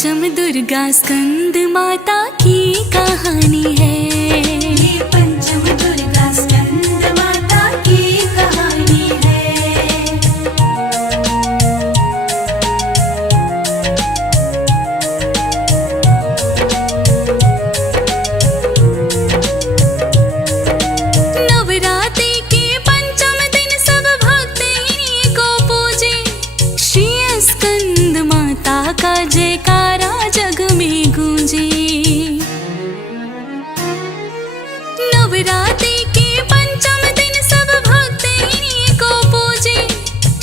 पंचम दुर्गा स्कंद माता की कहानी है। ये पंचम दुर्गा स्कंद माता की कहानी है। नवरात्रि के पंचम दिन सब भक्त इन्हीं को पूजे। श्री स्कंद माता का जयकारा जग में गूंजे। नवरात्रि के पंचम दिन सब भक्त इन्हीं को पूजे।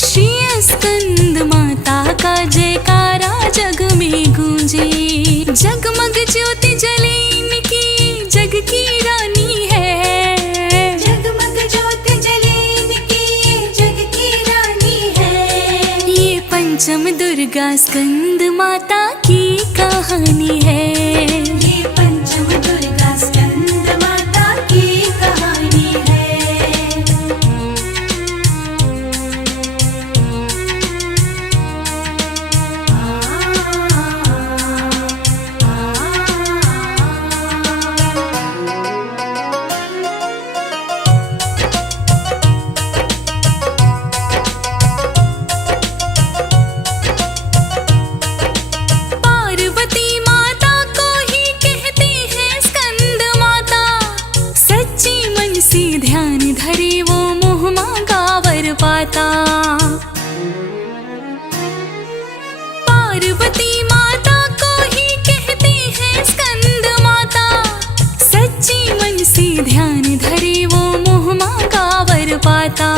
श्री स्कंद माता का जयकारा जग में गूंजे। जगमग ज्योति जले इनकी जग की रानी है। जगमग ज्योति जले इनकी जग की रानी है। ये पंचम दुर्गा स्कंद माता की कहानी है। ये पंचम दुर्गा स्कंद माता की कहानी है। पार्वती माता को ही कहते हैं स्कंद माता। सच्ची मन से ध्यान धरे वो मोह मांगा वर पाता। पार्वती माता को ही कहते हैं स्कंद माता। सच्ची मन से ध्यान धरे वो मोह मांगा वर पाता।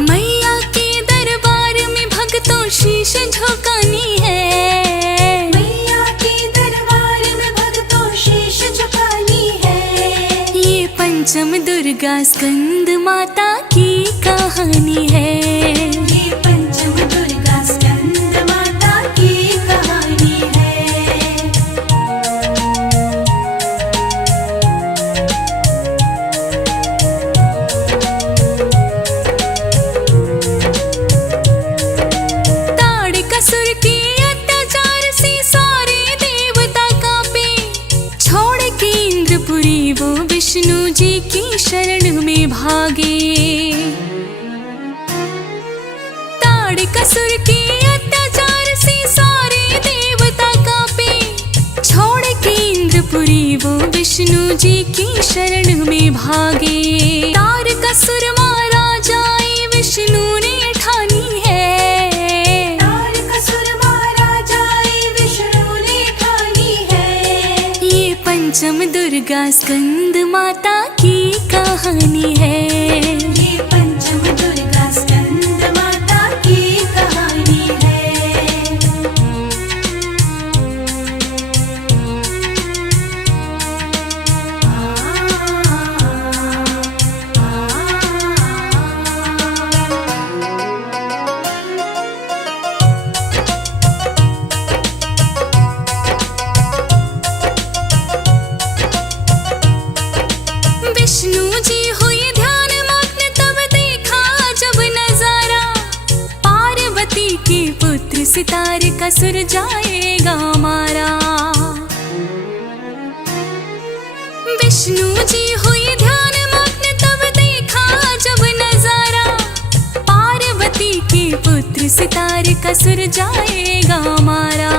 मैया के दरबार में भक्तों शीश झुकानी है। मैया के दरबार में भक्तों शीश झुकानी है। ये पंचम दुर्गा स्कंद माता की कहानी है। ये पंचम दुर्गा स्कंद माता की कहानी है। ताड़कासुर के अत्याचार से सारे देवता कांपे। छोड़ के इंद्रपुरी वो विष्णु जी की शरण में भागे। ताड़कासुर के अत्याचार से सारे देवता कांपे। छोड़ के इंद्रपुरी वो विष्णु जी की शरण में भागे। तारकासुर मारा जाए विष्णु ने ठानी है। तारकासुर मारा जाए विष्णु ने ठानी है। ये पंचम दुर्गा स्कंद माता की कहानी है। ये पंचम दुर्गा स्कंद माता की कहानी है। विष्णु जी हुए ध्यान मग्न तब देखा जब नजारा। पार्वती के पुत्र सितारकासुर जाएगा मारा। विष्णु जी हुए ध्यान मग्न तब देखा जब नजारा। पार्वती के पुत्र सितारकासुर जाएगा मारा।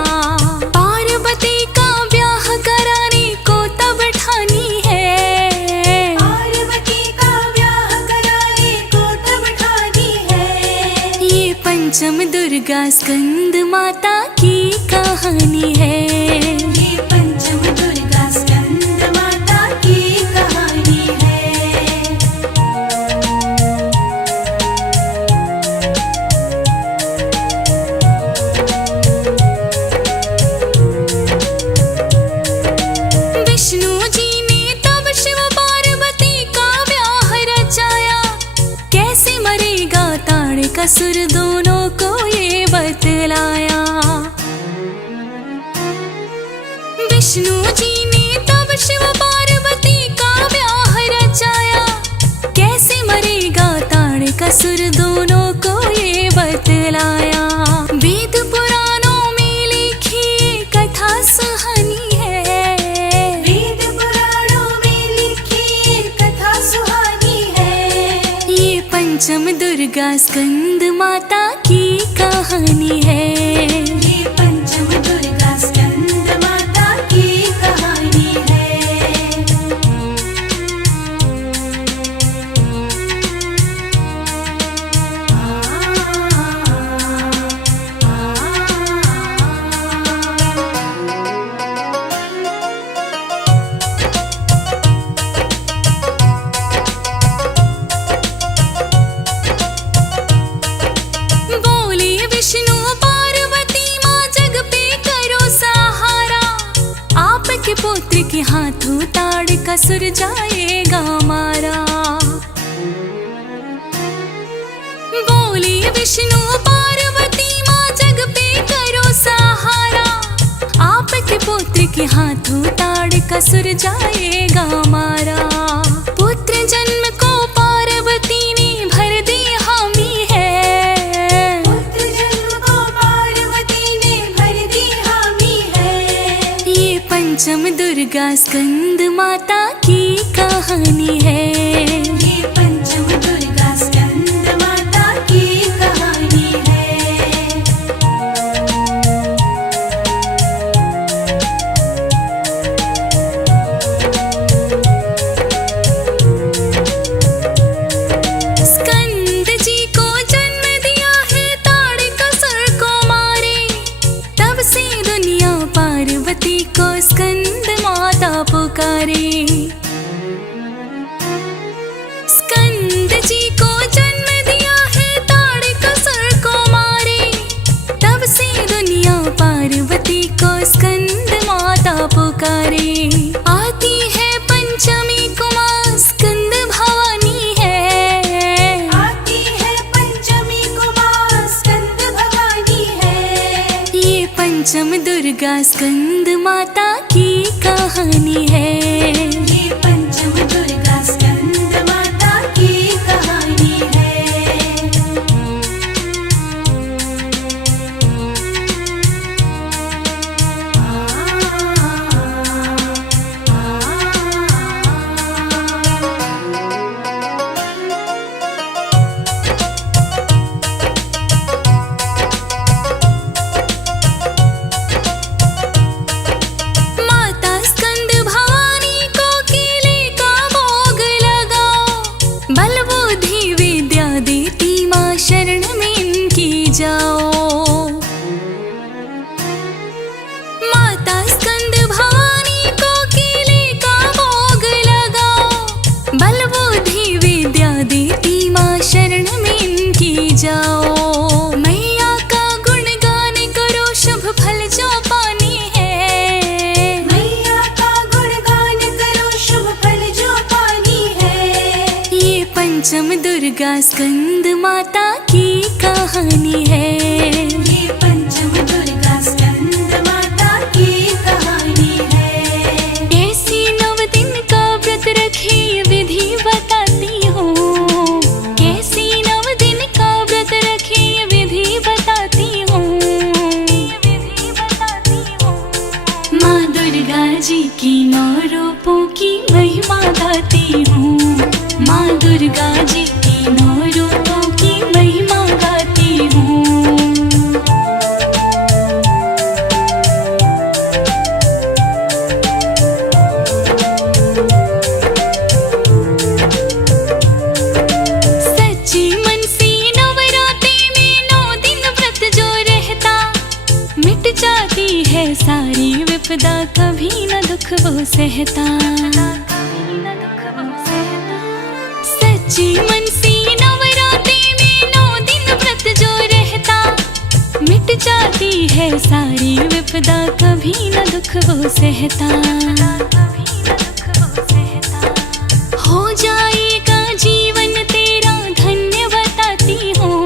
पार्वती का ब्याह कराने को तब ठानी है। पार्वती का ब्याह कराने को तब ठानी है। ये पंचम दुर्गा स्कंद माता की कहानी है। ये पंचम दुर्गा स्कंद माता की कहानी है। विष्णु जी ने तब शिव पार्वती का ब्याह रचाया। कैसे मरेगा ताड़कासुर दोनों को ये बतलाया। विष्णु जी ने तब शिव पार्वती का ब्याह रचाया। कैसे मरेगा ताड़कासुर दोनों को ये बतलाया। वेद पुराणों में लिखी कथा दुर्गा स्कंद माता की कहानी है। ये पंचम दुर्गा स्कंद माता की कहानी है। बोली विष्णु पार्वती माँ जग पे करो सहारा, आपके पुत्र के हाथों ताड़ का सुर जाएगा मारा। बोली विष्णु पार्वती माँ जग पे करो सहारा, आपके पुत्र के हाथों ताड़ का सुर जाएगा मारा। पुत्र जन्म को पार्वती ने भर दी हामी है, पुत्र जन्म को पार्वती ने भर दी हामी है। ये पंचम दुर्गा स्कंद माता की कहानी है। ये पंचम दुर्गा स्कंद माता की कहानी है। स्कंद जी को जन्म दिया है ताड़ कसुर को मारे, तब से दुनिया पार्वती को स्कंद माता पुकारे। स्कंद जी को जन्म दिया है ताड़ कसुर को मारे, तब से दुनिया पार्वती को स्कंद माता पुकारे। आती है पंचमी को माँ स्कंद भवानी है, आती है पंचमी को माँ स्कंद भवानी है। ये पंचम दुर्गा स्कंद माता की कहानी है। ये पंचम दुर्गा स्कंद माता की कहानी है। माता स्कंद भवानी को केले का भोग लगाओ, बल बुद्धि विद्या देती माँ शरण में इनकी जाओ। माता स्कंद भवानी को केले का भोग लगाओ, बल बुद्धि विद्या देती माँ शरण में इनकी जाओ। मैया का गुणगान करो शुभ फल जो पानी है, मैया का गुणगान करो शुभ फल जो पानी है। ये पंचम दुर्गा स्कंद माता की कहानी है। ये पंचम दुर्गा स्कंद माता की कहानी है। कैसी नव दिन का व्रत रखे ये विधि बताती हूँ, कैसी नव दिन का व्रत रखे ये विधि बताती हूँ। माँ दुर्गा जी की 9 रूपों की महिमा गाती हूँ, माँ दुर्गा जी की 9 रूपों की महिमा गाती हूँ। सच्ची मन से नवरात्रि में 9 दिन व्रत जो रहता, मिट जाती है सारी विपदा, कभी न दुख वो सहता। सच्ची मन से नवरात्रि में 9 दिन व्रत जो रहता, मिट जाती है सारी विपदा, कभी न दुख वो सहता। हो जाएगा जीवन तेरा धन्य बताती हूँ,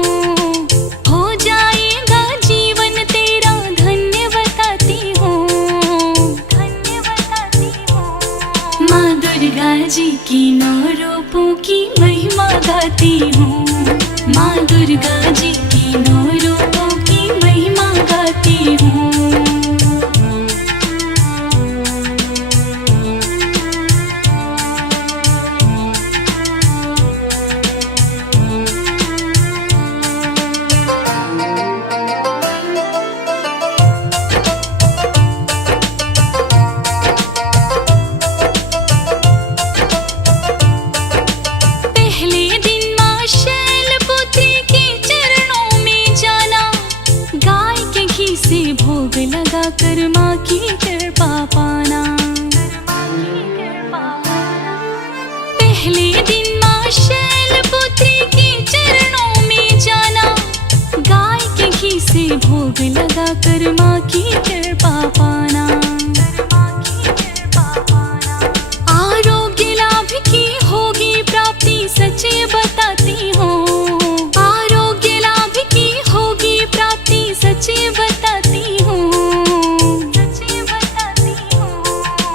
हो जाएगा जीवन तेरा धन्य बताती हूँ। माँ दुर्गा जी की 9 रूपों की महिमा गाती हूँ, माँ दुर्गा जी की 9 रूपों की महिमा गाती हूँ। कर माँ की कृपा पाना। पहले दिन माँ शैलपुत्री के चरणों में जाना, गाय के घी से भोग लगा कर माँ की कृपा पाना। आरोग्य लाभ की होगी प्राप्ति सच बताती हूँ, आरोग्य लाभ की होगी प्राप्ति सच बताती हूँ।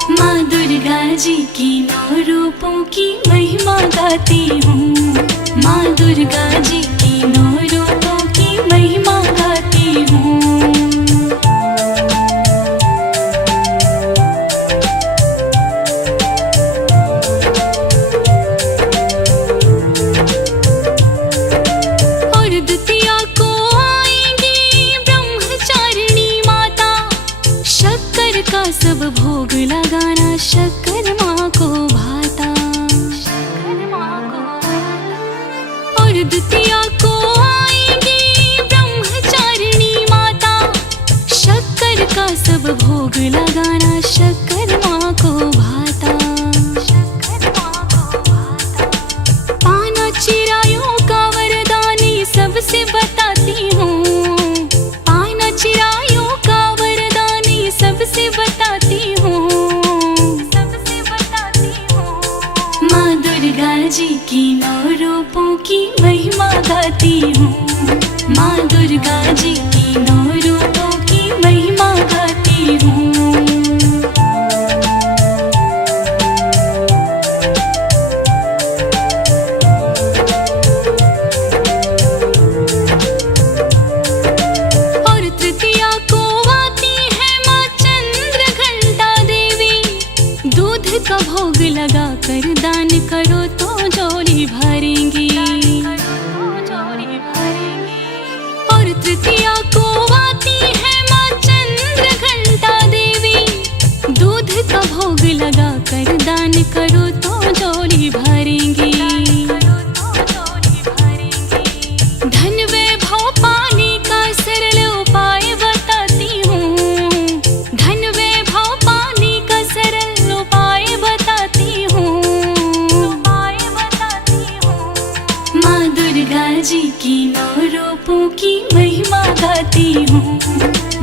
माँ दुर्गा जी की 9 रूपों की महिमा गाती हूँ, माँ दुर्गा जी की 9 रूपों की महिमा गाती हूँ। और द्वितीया को आएंगी ब्रह्मचारिणी माता, शक्कर का सब भोग लगाना शक्कर माँ को भाता। और द्वितीया को आएंगी ब्रह्मचारिणी माता, शक्कर का सब भोग लगाना शक्कर माँ को भाता। पाना चिरायों का वरदानी सबसे बताती हूँ, पाना चिरायों का वरदानी सबसे बताती हूँ। माँ दुर्गा जी की 9 रूपों की महिमा गाती हूँ, माँ दुर्गा जी की 9 रूपों की महिमा गाती हूँ। और तृतीया को आती है माँ चंद्रघंटा देवी, दूध का भोग लगा कर दान करो तो झोली भरेंगी। और तृतीया को आती है माँ चंद्रघंटा देवी, दूध का भोग लगा कर दान करो तो झोली भरेंगी। धन वैभव पाने का सरल उपाय बताती हूँ, धन वैभव पाने का सरल उपाय बताती हूँ। माँ दुर्गा जी की 9 रूपों की महिमा गाती हूँ,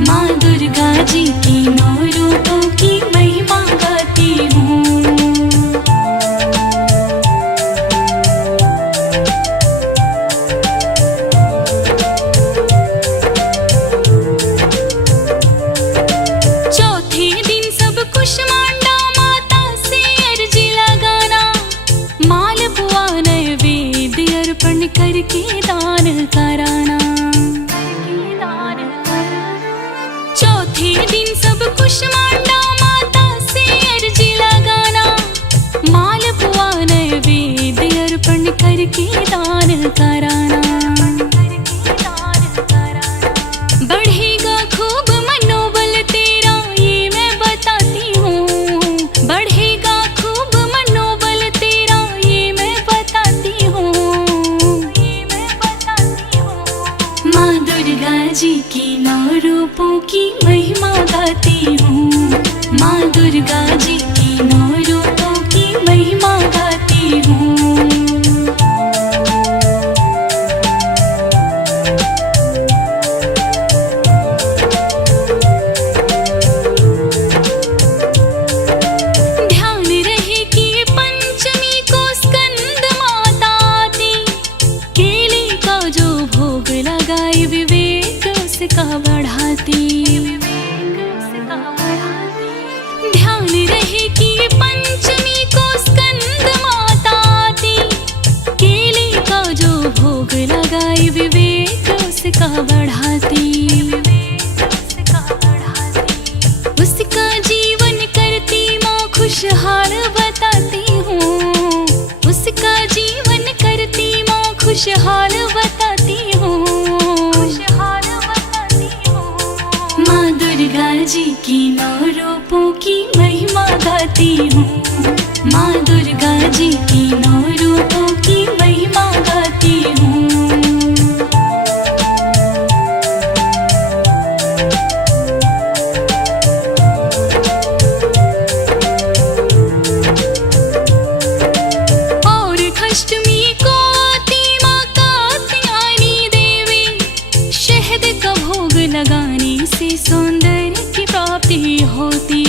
माँ दुर्गा जी की 9 रूपों की महिमा गाती हूँ। चौथे दिन सब कुष्मांडा माता से अर्जी लगाना, मालपुआ नैवेद्य अर्पण करके दान कराना। चौथे दिन सब कुष्मांडा माता से अर्जी लगाना, मालपुआ नैवेद्य अर्पण करके दान कराना। बढ़ेगा खूब मनोबल तेरा ये मैं बताती हूँ, बढ़ेगा खूब मनोबल तेरा ये मैं बताती हूँ। माँ दुर्गा जी की 9 रूपों की महिमा गाती हूँ, माँ दुर्गा जी की 9 रूपों की महिमा गाती हूँ। ध्यान रहे कि पंचमी को स्कंद माता आती, केले का जो भोग लगाए विवेक उसका बढ़ाती। ध्यान रहे कि पंचमी को स्कंद माता आती, केले का जो भोग लगाए विवेक उसका बढ़ाती। उसका जीवन करती माँ खुशहाल बताती हूँ, उसका जीवन करती माँ खुशहाल बताती हूँ। माँ दुर्गा जी की 9 रूपों की महिमा गाती हूँ, माँ दुर्गा जी की 9 रूपों की महिमा गाती हूँ। शहद का भोग लगाने से सौंदर्य की प्राप्ति होती।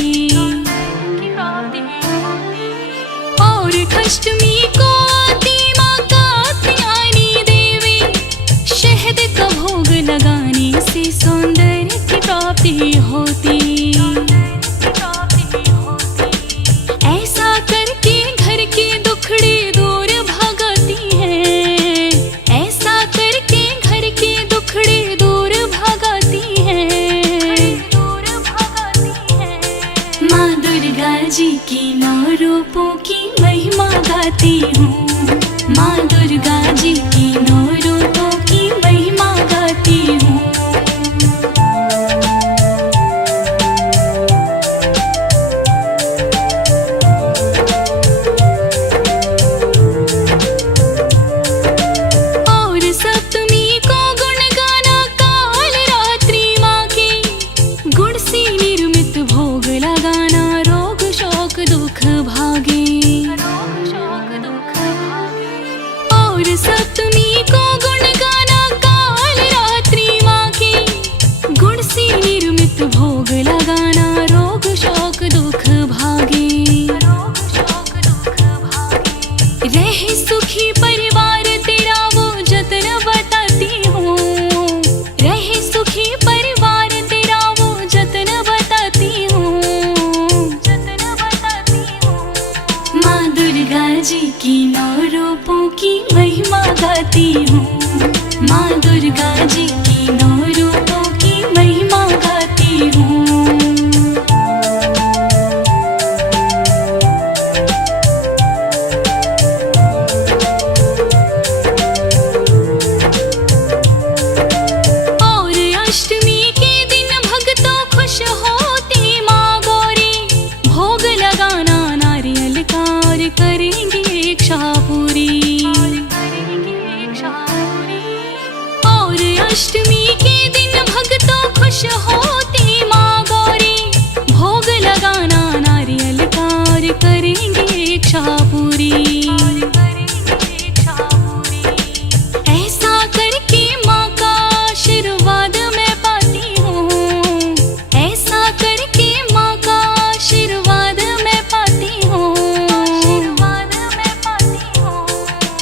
और अष्टमी को आती माँ कात्यायनी देवी, शहद का भोग लगाने से सौंदर्य की प्राप्ति होती। ऐसा करके घर के दुखड़े दूर भगाती है, ऐसा करके घर के दुखड़े दूर भगाती है। माँ दुर्गा जी की 9 रूपों की महिमा गाती हूँ, माँ दुर्गा जी की 9 रूपों की महिमा गाती हूँ। सप्तमी को गुण गाना काल रात्रि माँ के, गुण से निर्मित भोग लगाना रोग शोक दुख भागे। रहे सुखी परिवार तेरा वो जतन बताती हूँ, रहे सुखी परिवार तेरा वो जतन बताती हूँ। माँ दुर्गा जी की 9 रूपों की महिमा गाती हूँ, माँ दुर्गा जी की 9 रूपों की महिमा गाती हूँ। और अष्टमी के दिन भक्तों खुश होती माँ गौरी, भोग लगाना नारियल कार करेंगे इच्छा पूरी। अष्टमी के दिन भक्तों खुश होती माँ गौरी, भोग लगाना नारियल कार करेंगे इच्छा पूरी। ऐसा करके माँ का आशीर्वाद मैं पाती हूँ, ऐसा करके माँ का आशीर्वाद मैं पाती हूँ।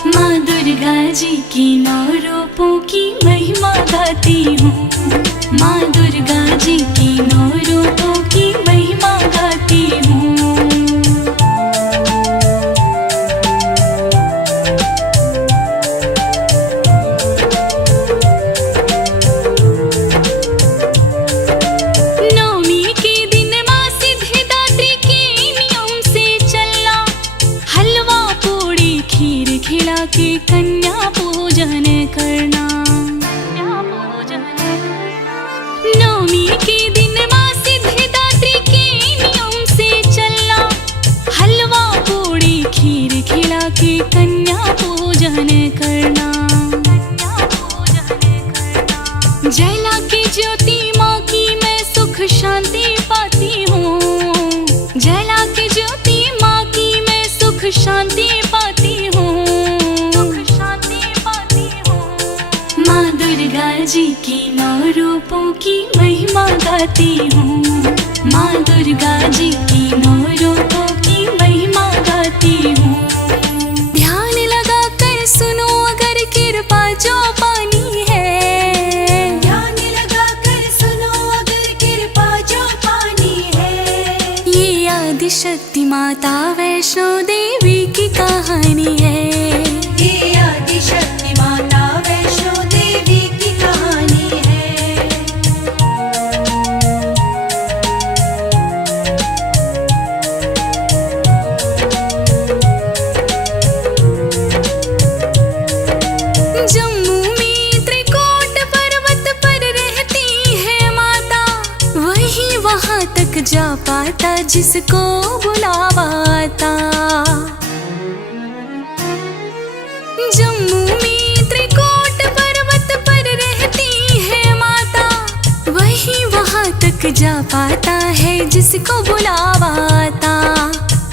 माँ दुर्गा जी की 9 रूपों की महिमा गाती हूँ, माँ दुर्गा जी की 9 रूपों की महिमा गाती हूँ। नवमी के दिन माँ सिद्धिदात्री के नियम से चलना, हलवा पूड़ी खीर खिला के कन्या पूजन करना। नवमी के दिन माँ सिद्धिदात्री के नियम से चलना, हलवा पूड़ी खीर खिला के कन्या पूजन करना। जला के ज्योति माँ की मैं सुख शांति पाती हूँ, जला के ज्योति माँ की मैं सुख शांति पाती हूँ। माँ दुर्गा जी की 9 रूपों की महिमा गाती हूँ, माँ दुर्गा जी की 9 रूपों की महिमा गाती हूँ। ध्यान लगा कर सुनो अगर कृपा जो पानी है, ध्यान लगा कर सुनो अगर कृपा जो पानी है। ये आदि शक्ति माता वैष्णो देवी की कहानी है, ये आदि शक्ति माता वैष्णो देवी की कहानी है। जम्मू में त्रिकोट पर्वत पर रहती है माता, वही वहाँ तक जा पाता जिसको बुलावा आता। जम्मू में त्रिकोट पर्वत पर रहती है माता, वही वहाँ तक जा पाता है जिसको बुलावा आता।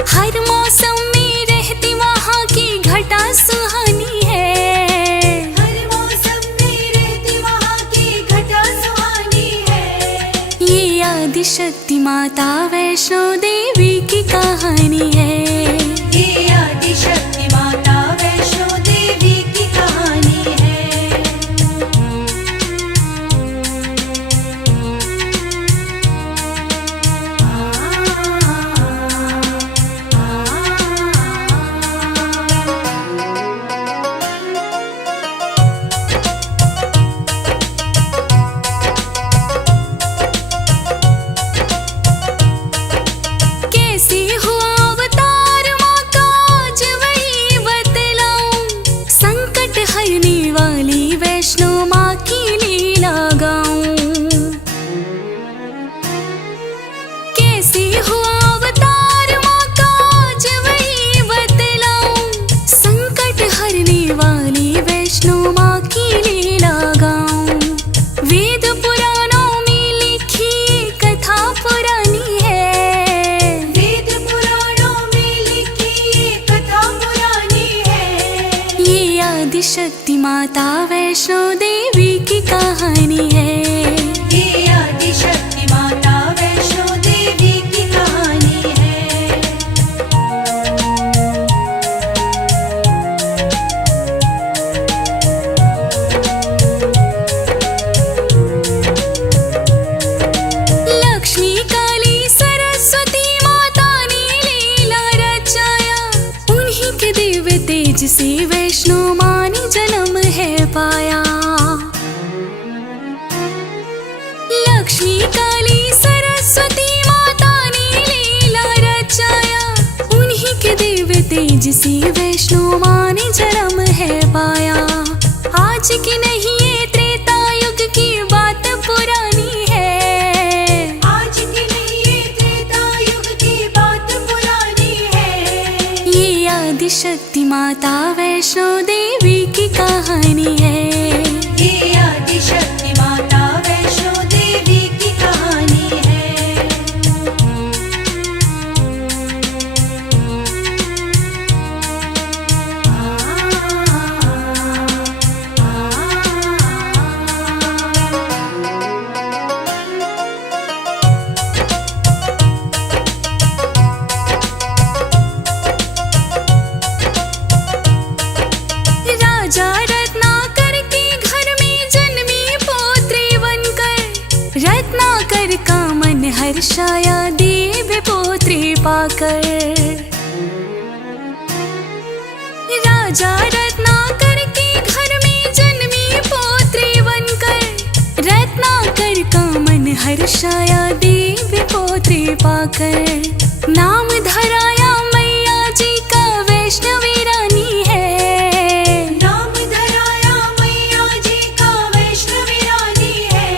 हर मौसम में रहती वहाँ की घटा सुहानी है, हर मौसम में रहती वहाँ की घटा आदिशक्ति माता वैष्णो देवी की कहानी है। ये आदिशक्ति माता वैष्णो देवी की कहानी है। कैसी हुआ अवतार माँ का आज वही बतलाऊं, संकट हरने वाली वैष्णो माँ की लीला गाऊं। कैसी हुआ अवतार माँ का आज वही बतलाऊं, संकट हरने वाली वैष्णो माँ की लीला गाऊं। वेद पुराणों में लिखी कथा पुरानी है, वेद पुराणों में लिखी ये कथा पुरानी है। ये आदिशक्ति माता वैष्णो देवी की कहानी है। ये आदिशक्ति माता वैष्णो देवी की कहानी है। लक्ष्मी काली सरस्वती माता ने लीला रचाया, उन्हीं के दिव्य तेज से वैष्णो माँ ने जन्म है पाया। लक्ष्मी काली सरस्वती माता ने लीला रचाया, उन्हीं के दिव्य तेज से वैष्णो माँ ने जन्म है पाया। आज की नहीं ये त्रेता युग की बात पुरानी है, आज की नहीं ये त्रेता युग की बात पुरानी है। ये आदिशक्ति माता वैष्णो देवी की कहानी है। ये आदिशक्ति माता वैष्णो देवी की कहानी है। राजा रत्नाकर के घर में जन्मी पौत्री बनकर, रत्नाकर का मन हर्षाया दिव्य पौत्री पाकर। राजा रत्नाकर के घर में जन्मी पौत्री बनकर, रत्नाकर का मन हर्षाया दिव्य पौत्री पाकर। नाम धराया मैया जी का वैष्णवी रानी है, नाम धराया मैया जी का वैष्णवी रानी है।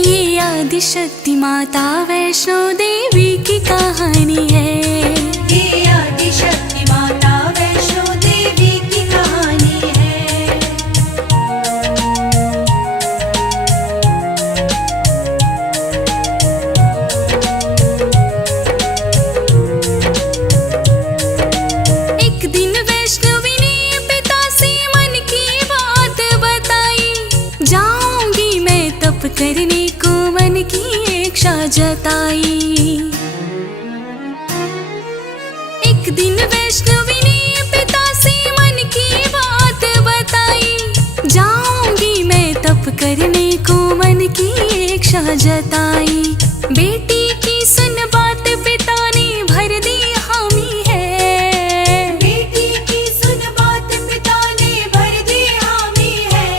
ये आदिशक्ति माता वैष्णो देवी की कहानी है। ये आदिशक्ति माता वैष्णो देवी की कहानी है। एक दिन वैष्णवी ने पिता से मन की बात बताई, जाऊंगी मैं तप करने को मन की इच्छा जताई। एक दिन वैष्णवी ने पिता से मन की बात बताई, जाऊंगी मैं तप करने को मन की इच्छा जताई। बेटी की सुन बात पिता ने भर दी हामी है, बेटी की सुन बात पिता ने भर दी हामी है।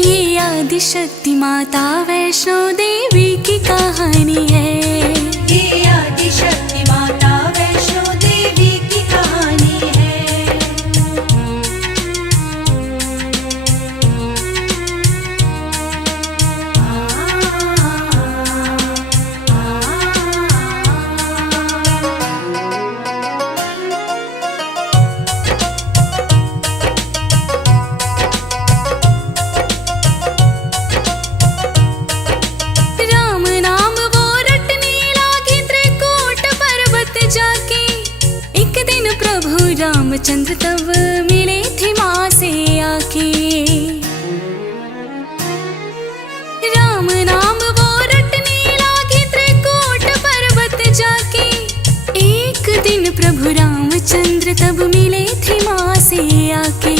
ये आदिशक्ति माता वैष्णो देवी की कहानी है। ये आदिशक्ति माता वैष्णो देवी की कहानी है। रामचंद्र तब मिले थे माँ से आके। राम नाम वो रटने लागे त्रिकोण प्रभु रामचंद्र तब मिले थे माँ से आके।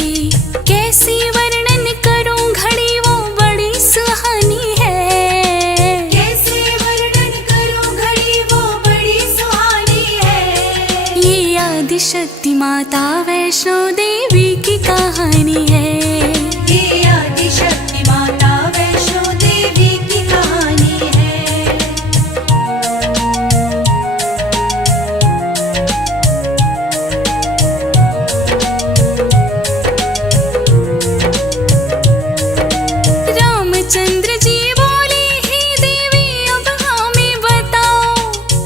कैसे वर्णन करूं घड़ी वो बड़ी सुहानी है। कैसे वर्णन करूं घड़ी वो बड़ी सुहानी है। ये आदि शक्ति माता वैष्णो देवी की कहानी है। ये आदि शक्ति माता वैष्णो देवी की कहानी है। रामचंद्र जी बोले, हे देवी अब हमें बताओ,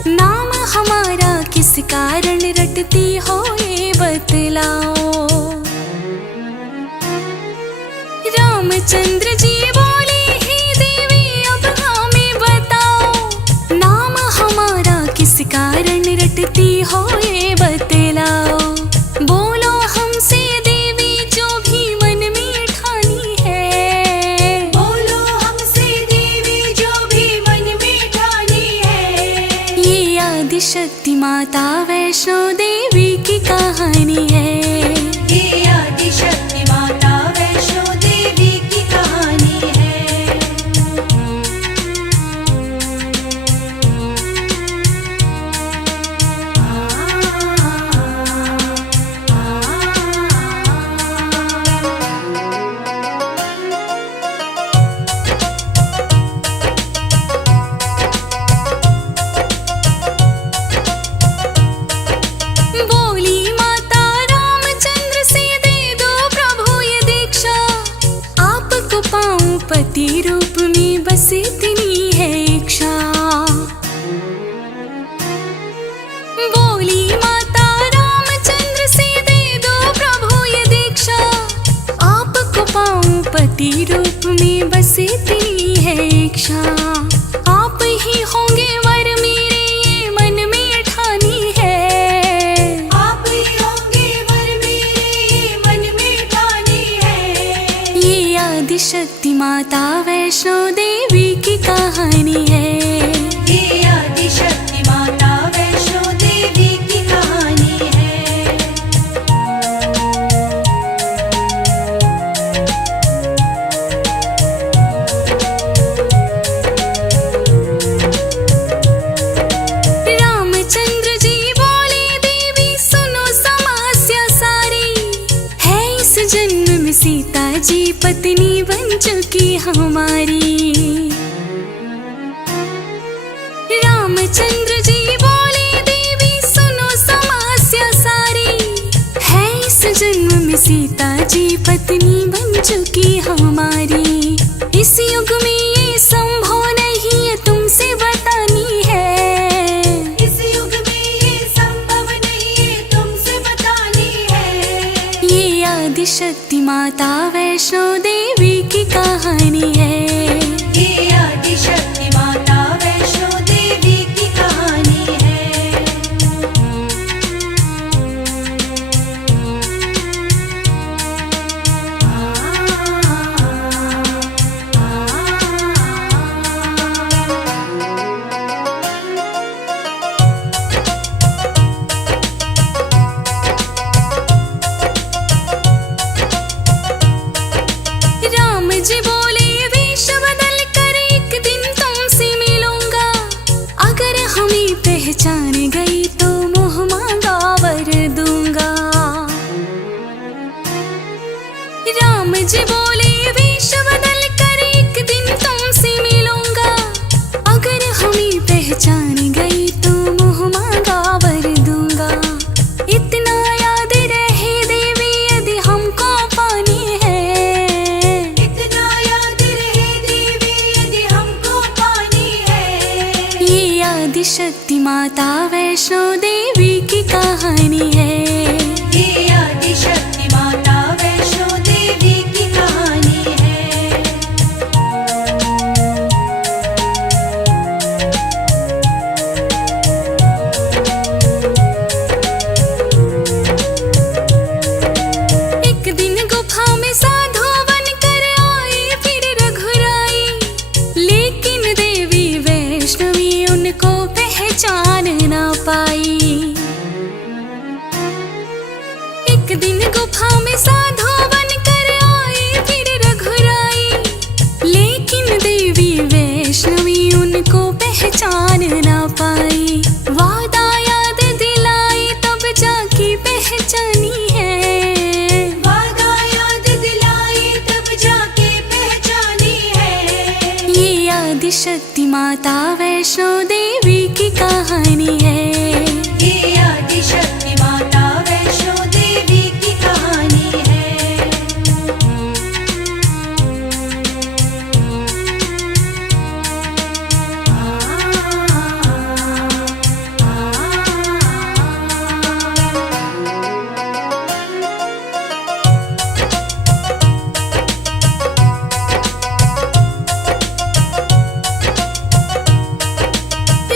नाम हमारा किस कारण रटती हो ये बतलाओ। रामचंद्र जी बोले, हे देवी अब हमें बताओ, नाम हमारा किस कारण रटती हो ये बतलाओ। बोलो हमसे देवी जो भी मन में ठानी है। बोलो हमसे देवी जो भी मन में ठानी है। ये आदि शक्ति माता वैष्णो देवी की कहानी है। ये आदि शक्ति माता वैष्णो देवी की कहानी है। बोली माता रामचंद्र से, दे दो प्रभु ये दीक्षा, आपको पाऊं पति रूप में बस इतनी है इच्छा। बोली माता रामचंद्र से, दे दो प्रभु ये दीक्षा, आपको पाऊं पति रूप में बस इतनी है इच्छा। आप ही होंगे वर मेरे ये मन में ठानी है। आप ही होंगे वर मेरे ये मन में ठानी है। ये आदि शक्ति माता वैष्णो देवी की कहानी है। ये आदि शक्ति माता वैष्णो देवी की कहानी है। रामचंद्र जी बोले, देवी सुनो समस्या सारी, है इस जन्म में सीता जी पत्नी बन चुकी हमारी। रामचंद्र जी बोले, देवी सुनो समस्या सारी, है इस जन्म में सीता जी पत्नी बन चुकी हमारी। इस युग में ये संभव नहीं है तुमसे बतानी है। इस युग में ये संभव नहीं है तुमसे बतानी है। ये आदि शक्ति माता वैष्णो देवी की कहानी है। ये आदि शक्ति माता वैष्णो देवी की कहानी है। राम जी बोले, वेश बदल कर एक दिन तुमसे मिलूंगा, अगर हमें पहचान गई तो मुँह मांगा वर दूंगा। राम जी बोले, वेश बदल कर एक दिन तुमसे मिलूंगा, अगर हमें पहचान गई तो मुँह मांगा वर दूंगा। इतना याद रहे देवी यदि हमको पानी है। इतना याद रहे देवी यदि हमको पानी है। ये आदि शक्ति माता वैष्णो देवी की कहानी है। ये आदि शक्ति माता वैष्णो देवी की कहानी है। एक दिन गुफा में साधु बनकर आए फिर रघुराई, लेकिन देवी वैष्णवी उनको पहचान ना पाई। आदिशक्ति माता वैष्णो देवी की कहानी है। ये आदिशक्ति माता वैष्णो देवी की कहानी है।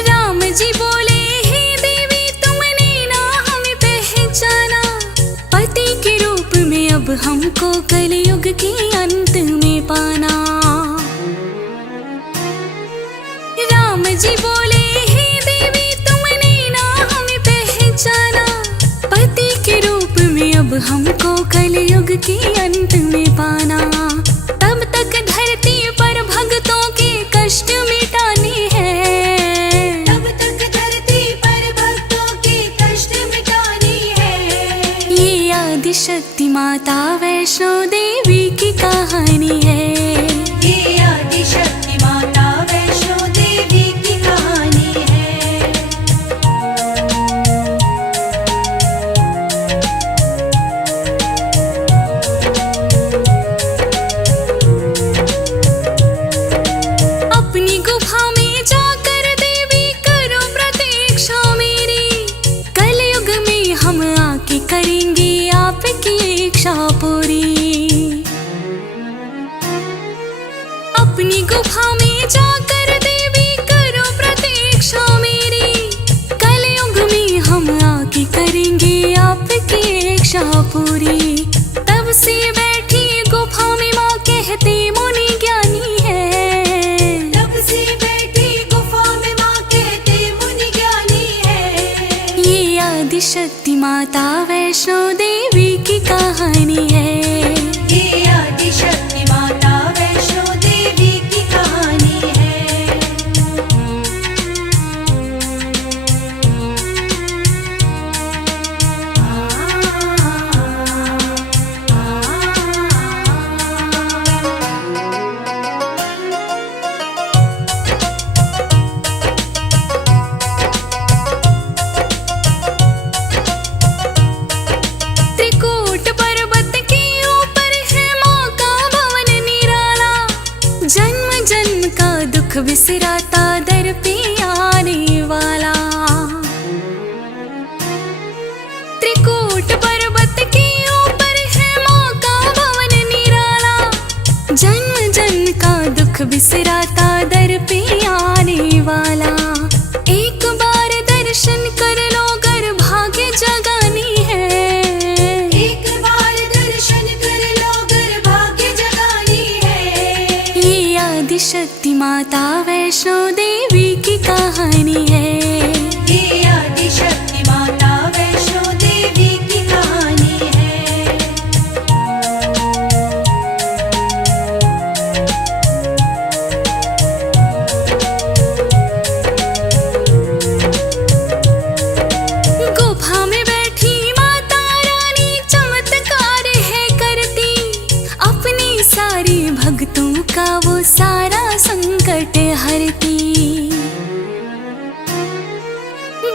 राम जी बोले, हे देवी तुमने ना हमें पहचाना, पति के रूप में अब हमको कलयुग के अंत में पाना। राम जी बोले, हे देवी तुमने ना हमें पहचाना, पति के रूप में अब हमको कलयुग के अंत में पाना। तब तक धरती पर भक्तों के कष्ट मिटाने हैं। तब तक धरती पर भक्तों के कष्ट मिटानी है। ये आदिशक्ति माता वैष्णो देवी की कहानी है। ये आदिशक्ति माता वैष्णो देवी की कहानी है। अपनी गुफा में जाकर देवी करो प्रतीक्षा मेरी, कलयुग में हम आके करेंगे आपकी इच्छा पूरी। अपनी गुफा में जाकर देवी करो प्रतीक्षा मेरी, कलयुग में हम आके करेंगे आपकी इच्छा पूरी। तब से बैठी गुफा में माँ कहते मुनि ज्ञानी है। तब से बैठी गुफा में माँ कहते मुनि ज्ञानी है। ये आदिशक्ति माता वैष्णो देवी की कहानी है। ये आदिशक्ति माता वैष्णो देवी की कहानी है। त्रिकूट पर्वत के ऊपर है माँ का भवन निराला, जन्म जन्म का दुख बिसराता दर पे आने वाला। त्रिकूट पर्वत के ऊपर है माँ का भवन निराला, जन्म जन्म का दुख बिसराता दर पे आने वाला। एक बार दर्शन कर लो गर भाग्य जगानी है। एक बार दर्शन कर लो गर भाग्य जगानी है। ये आदिशक्ति माता वैष्णो देवी की कहानी है। ये आदिशक्ति माता वैष्णो देवी की कहानी है। गुफा में बैठी माता रानी चमत्कार है करती, अपनी सारी भक्तों का वो सारा संकट हरती।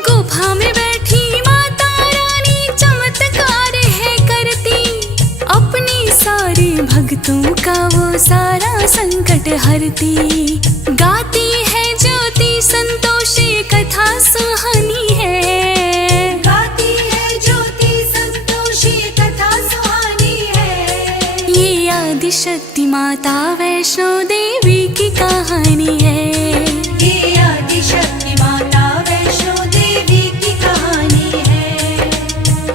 गुफा में बैठी माता रानी चमत्कार है करती, अपनी सारी भक्तों का वो सारा संकट हरती। गाती है ज्योति संतोषी कथा सुहानी है। गाती है ज्योति संतोषी कथा सुहानी है। ये आदिशक्ति माता वैष्णो देवी की कहानी है। ये आदिशक्ति माता वैष्णो